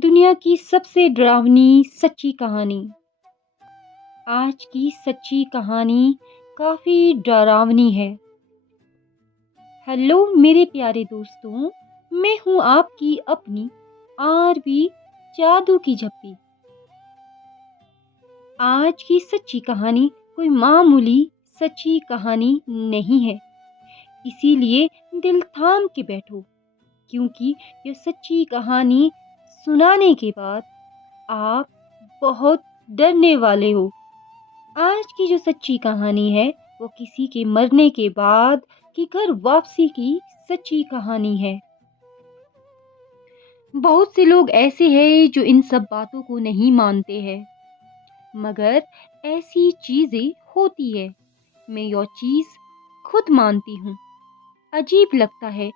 दुनिया की सबसे डरावनी सच्ची कहानी। आज की सच्ची कहानी काफी डरावनी है। हेलो मेरे प्यारे दोस्तों, मैं हूं आपकी अपनी आरबी जादू की झप्पी। आज की सच्ची कहानी कोई मामूली सच्ची कहानी नहीं है, इसीलिए दिल थाम के बैठो, क्योंकि यह सच्ची कहानी सुनाने के बाद आप बहुत डरने वाले हो। आज की जो सच्ची कहानी है वो किसी के मरने के बाद की घर वापसी की सच्ची कहानी है। बहुत से लोग ऐसे हैं जो इन सब बातों को नहीं मानते हैं, मगर ऐसी चीजें होती है। मैं यह चीज खुद मानती हूँ। अजीब लगता है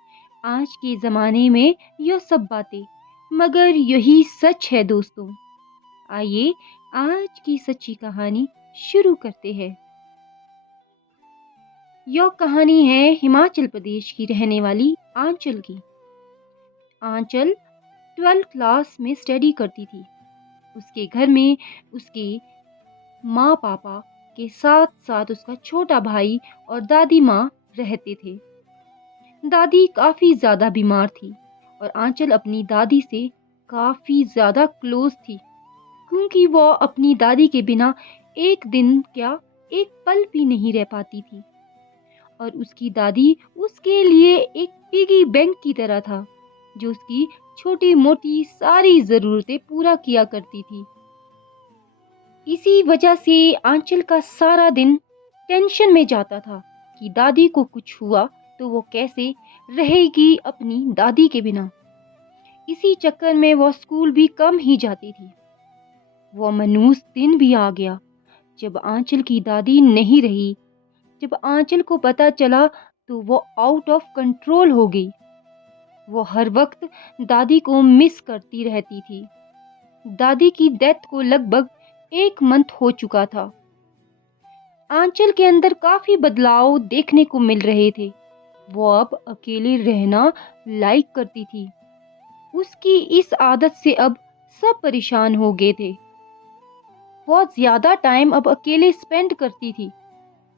आज के जमाने में यह सब बातें, मगर यही सच है दोस्तों। आइए आज की सच्ची कहानी शुरू करते हैं। यह कहानी है हिमाचल प्रदेश की रहने वाली आंचल की। आंचल 12th क्लास में स्टडी करती थी। उसके घर में उसके माँ पापा के साथ साथ उसका छोटा भाई और दादी माँ रहते थे। दादी काफी ज्यादा बीमार थी और आंचल अपनी दादी से काफी ज्यादा क्लोज थी, क्योंकि वह अपनी दादी के बिना एक दिन क्या एक पल भी नहीं रह पाती थी। और उसकी दादी उसके लिए एक पिगी बैंक की तरह था, जो उसकी छोटी मोटी सारी जरूरतें पूरा किया करती थी। इसी वजह से आंचल का सारा दिन टेंशन में जाता था कि दादी को कुछ हुआ तो वो कैसे रहेगी अपनी दादी के बिना। इसी चक्कर में वो स्कूल भी कम ही जाती थी। वो मनूस दिन भी आ गया जब आंचल की दादी नहीं रही। जब आंचल को पता चला तो वो आउट ऑफ कंट्रोल हो गई। वो हर वक्त दादी को मिस करती रहती थी। दादी की डेथ को लगभग 1 मंथ हो चुका था। आंचल के अंदर काफी बदलाव देखने को मिल रहे थे। वो अब अकेले रहना लाइक करती थी। उसकी इस आदत से अब सब परेशान हो गए थे। वो ज्यादा टाइम अब अकेले स्पेंड करती थी।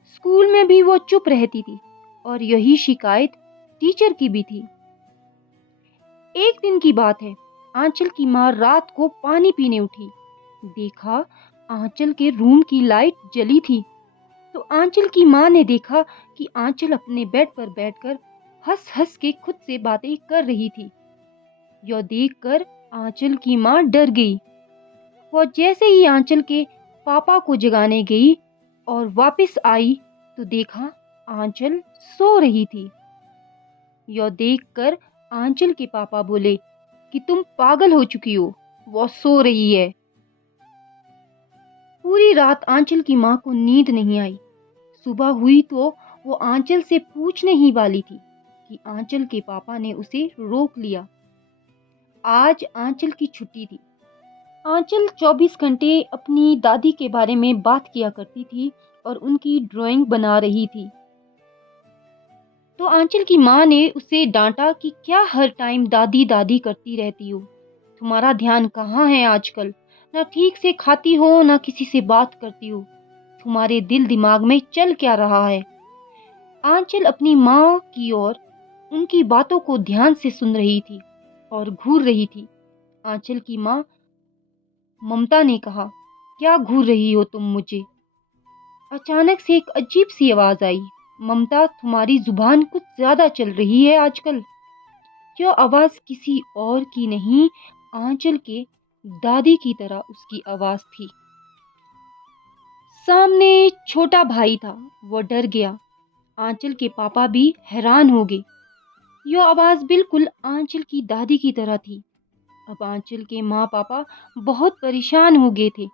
स्कूल में भी वो चुप रहती थी और यही शिकायत टीचर की भी थी। एक दिन की बात है, आंचल की माँ रात को पानी पीने उठी। देखा आंचल के रूम की लाइट जली थी। तो आंचल की माँ ने देखा कि आंचल अपने बेड पर बैठकर हंस हंस के खुद से बातें कर रही थी। यह देखकर आंचल की माँ डर गई। वो जैसे ही आंचल के पापा को जगाने गई और वापस आई तो देखा आंचल सो रही थी। यह देखकर आंचल के पापा बोले कि तुम पागल हो चुकी हो, वो सो रही है। पूरी रात आंचल की माँ को नींद नहीं आई। सुबह हुई तो वो आंचल से पूछने ही वाली थी कि आंचल के पापा ने उसे रोक लिया। आज आंचल की छुट्टी थी। आंचल 24 घंटे अपनी दादी के बारे में बात किया करती थी और उनकी ड्राइंग बना रही थी। तो आंचल की माँ ने उसे डांटा कि क्या हर टाइम दादी दादी करती रहती हो, तुम्हारा ध्यान कहाँ है आजकल? ना ठीक से खाती हो ना किसी से बात करती हो, तुम्हारे दिल दिमाग में चल क्या रहा है? आंचल अपनी माँ की ओर उनकी बातों को ध्यान से सुन रही थी और घूर रही थी। आंचल की माँ ममता ने कहा, क्या घूर रही हो तुम मुझे? अचानक से एक अजीब सी आवाज आई, ममता तुम्हारी जुबान कुछ ज्यादा चल रही है आजकल। यह आवाज किसी और की नहीं, आंचल के दादी की तरह उसकी आवाज थी। सामने छोटा भाई था, वो डर गया। आंचल के पापा भी हैरान हो गए। यह आवाज बिल्कुल आंचल की दादी की तरह थी। अब आंचल के माँ पापा बहुत परेशान हो गए थे।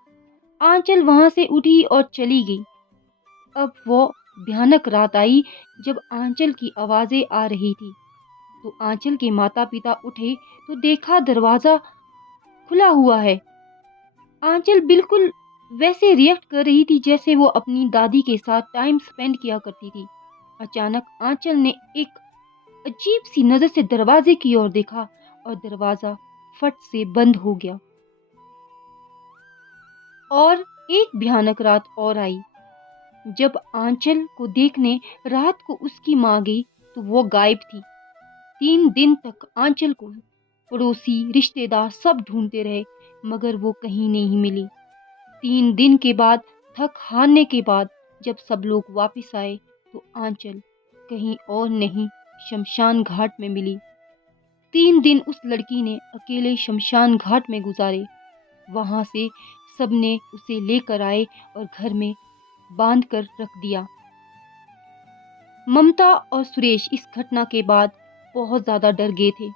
आंचल वहां से उठी और चली गई। अब वो भयानक रात आई जब आंचल की आवाजें आ रही थी। तो आंचल के माता पिता उठे तो देखा दरवाजा खुला हुआ है। आंचल बिल्कुल वैसे रिएक्ट कर रही थी जैसे वो अपनी दादी के साथ टाइम स्पेंड किया करती थी। अचानक आंचल ने एक अजीब सी नजर से दरवाजे की ओर देखा और दरवाजा फट से बंद हो गया। और एक भयानक रात और आई। जब आंचल को देखने रात को उसकी माँ गई तो वो गायब थी। 3 दिन तक आंचल को पड़ोसी रिश्तेदार सब ढूंढते रहे, मगर वो कहीं नहीं मिली। 3 दिन के बाद, थक हारने के बाद, जब सब लोग वापस आए तो आंचल कहीं और नहीं, शमशान घाट में मिली। 3 दिन उस लड़की ने अकेले शमशान घाट में गुजारे। वहां से सबने उसे लेकर आए और घर में बांध कर रख दिया। ममता और सुरेश इस घटना के बाद बहुत ज्यादा डर गए थे।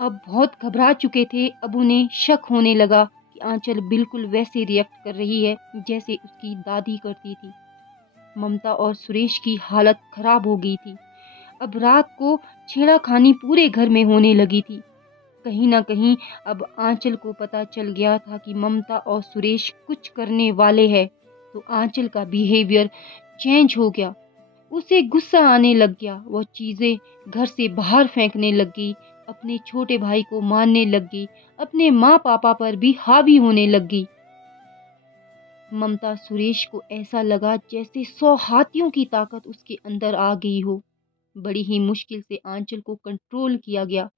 अब बहुत घबरा चुके थे। अब उन्हें शक होने लगा कि आंचल बिल्कुल वैसे रिएक्ट कर रही है जैसे उसकी दादी करती थी। ममता और सुरेश की हालत खराब हो गई थी। अब रात को छेड़ाखानी पूरे घर में होने लगी थी। कहीं ना कहीं अब आंचल को पता चल गया था कि ममता और सुरेश कुछ करने वाले हैं। तो आंचल का बिहेवियर चेंज हो गया। उसे गुस्सा आने लग गया। वो चीजें घर से बाहर फेंकने लग गई, अपने छोटे भाई को मारने लग गई, अपने माँ पापा पर भी हावी होने लग गई। ममता सुरेश को ऐसा लगा जैसे 100 हाथियों की ताकत उसके अंदर आ गई हो। बड़ी ही मुश्किल से आंचल को कंट्रोल किया गया।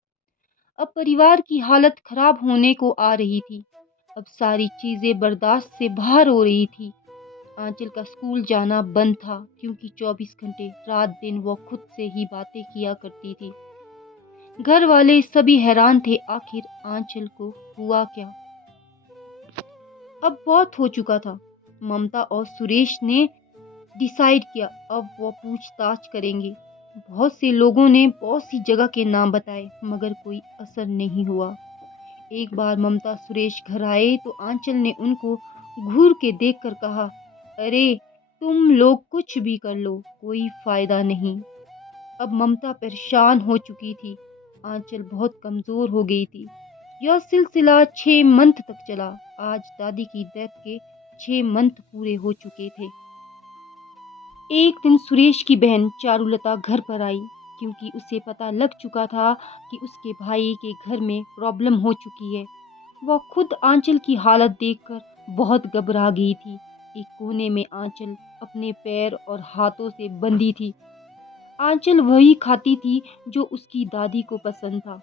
अब परिवार की हालत खराब होने को आ रही थी। अब सारी चीजें बर्दाश्त से बाहर हो रही थी। आंचल का स्कूल जाना बंद था क्योंकि 24 घंटे रात दिन वो खुद से ही बातें किया करती थी। घर वाले सभी हैरान थे, आखिर आंचल को हुआ क्या। अब बहुत हो चुका था। ममता और सुरेश ने डिसाइड किया अब वो पूछताछ करेंगे। बहुत से लोगों ने बहुत सी जगह के नाम बताए, मगर कोई असर नहीं हुआ। एक बार ममता सुरेश घर आए तो आंचल ने उनको घूर के देखकर कहा, अरे तुम लोग कुछ भी कर लो, कोई फायदा नहीं। अब ममता परेशान हो चुकी थी। आंचल बहुत कमजोर हो गई थी। यह सिलसिला 6 मंथ तक चला। आज दादी की डेथ के 6 मंथ पूरे हो चुके थे। एक दिन सुरेश की बहन चारुलता घर पर आई क्योंकि उसे पता लग चुका था कि उसके भाई के घर में प्रॉब्लम हो चुकी है। वह खुद आंचल की हालत देखकर बहुत घबरा गई थी। एक कोने में आंचल अपने पैर और हाथों से बंधी थी। आंचल वही खाती थी जो उसकी दादी को पसंद था।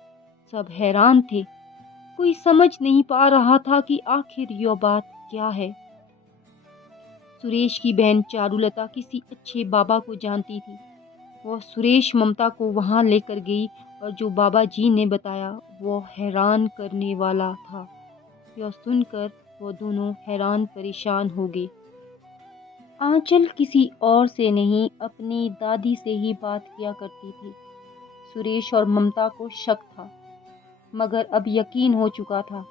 सब हैरान थे। कोई समझ नहीं पा रहा था कि आखिर यह बात क्या है। सुरेश की बहन चारुलता किसी अच्छे बाबा को जानती थी। वह सुरेश ममता को वहां लेकर गई और जो बाबा जी ने बताया वो हैरान करने वाला था। यह सुनकर वो दोनों हैरान परेशान हो गए। आंचल किसी और से नहीं, अपनी दादी से ही बात किया करती थी। सुरेश और ममता को शक था, मगर अब यकीन हो चुका था।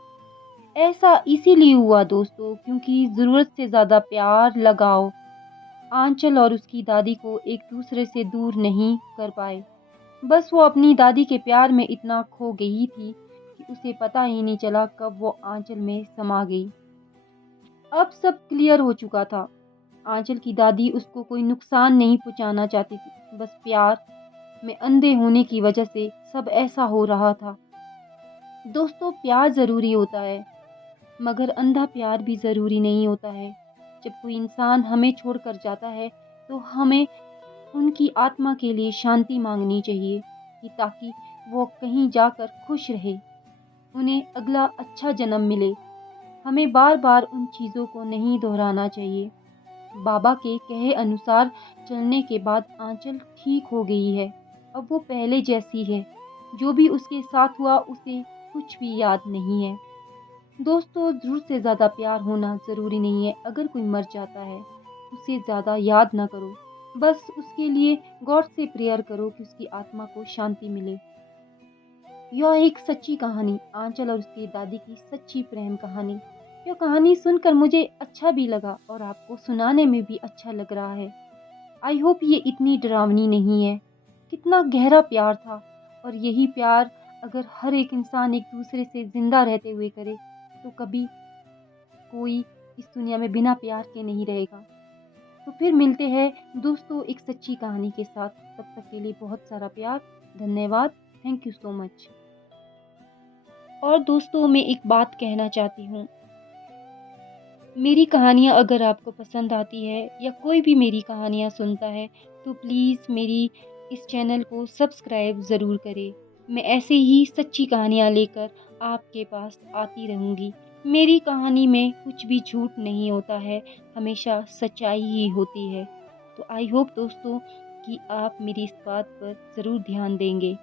ऐसा इसीलिए हुआ दोस्तों क्योंकि जरूरत से ज्यादा प्यार लगाव आंचल और उसकी दादी को एक दूसरे से दूर नहीं कर पाए। बस वो अपनी दादी के प्यार में इतना खो गई थी कि उसे पता ही नहीं चला कब वो आंचल में समा गई। अब सब क्लियर हो चुका था। आंचल की दादी उसको कोई नुकसान नहीं पहुंचाना चाहती थी। बस प्यार में अंधे होने की वजह से सब ऐसा हो रहा था। दोस्तों प्यार जरूरी होता है, मगर अंधा प्यार भी जरूरी नहीं होता है। जब कोई इंसान हमें छोड़कर जाता है तो हमें उनकी आत्मा के लिए शांति मांगनी चाहिए कि ताकि वो कहीं जाकर खुश रहे, उन्हें अगला अच्छा जन्म मिले। हमें बार बार उन चीज़ों को नहीं दोहराना चाहिए। बाबा के कहे अनुसार चलने के बाद आंचल ठीक हो गई है। अब वो पहले जैसी है। जो भी उसके साथ हुआ उसे कुछ भी याद नहीं है। दोस्तों ज़रूरत से ज़्यादा प्यार होना ज़रूरी नहीं है। अगर कोई मर जाता है उसे ज़्यादा याद ना करो, बस उसके लिए गॉड से प्रेयर करो कि उसकी आत्मा को शांति मिले। यह एक सच्ची कहानी, आंचल और उसकी दादी की सच्ची प्रेम कहानी। यह कहानी सुनकर मुझे अच्छा भी लगा और आपको सुनाने में भी अच्छा लग रहा है। आई होप ये इतनी डरावनी नहीं है। कितना गहरा प्यार था, और यही प्यार अगर हर एक इंसान एक दूसरे से जिंदा रहते हुए करे तो कभी कोई इस दुनिया में बिना प्यार के नहीं रहेगा। तो फिर मिलते हैं दोस्तों एक सच्ची कहानी के साथ। तब तक के लिए बहुत सारा प्यार। धन्यवाद। Thank you so much. और दोस्तों, मैं एक बात कहना चाहती हूँ, मेरी कहानियाँ अगर आपको पसंद आती है या कोई भी मेरी कहानियाँ सुनता है, तो प्लीज़ मेरी इस चैनल को सब्सक्राइब ज़रूर करें। मैं ऐसे ही सच्ची कहानियाँ लेकर आपके पास आती रहूँगी। मेरी कहानी में कुछ भी झूठ नहीं होता है, हमेशा सच्चाई ही होती है। तो आई होप दोस्तों कि आप मेरी इस बात पर ज़रूर ध्यान देंगे।